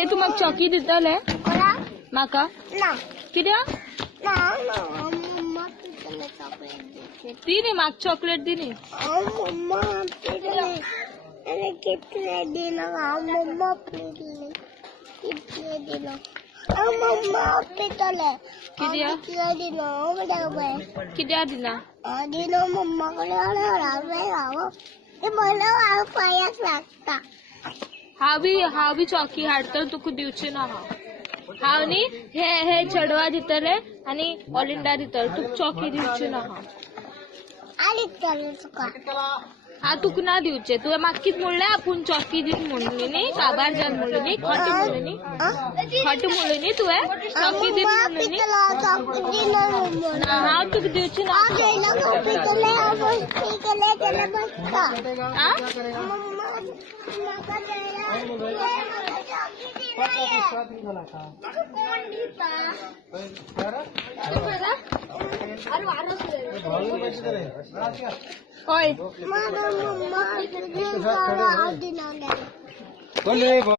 ए तू म्हाका चॉकी दितले म्हाका कित्याक दी न्ही म्हाका चॉकलेट दी न्ही कित्याक दिना हांव बी चॉकी हाडटलें तुका दिवचें ना हांव न्ही हे चेडवा दितले आनी ऑलिंडा दितले तुका चॉकी दिवची ना हांव तुका ना दिवचें तुवें म्हाका कितें म्हणलें आपूण चॉकी दीत म्हणली न्ही काबार जाल म्हणली न्ही खट म्हणली न्ही खट म्हणली न्ही तुवें चॉकी दीत म्हणली न्ही हांव तुका दिवची ना होय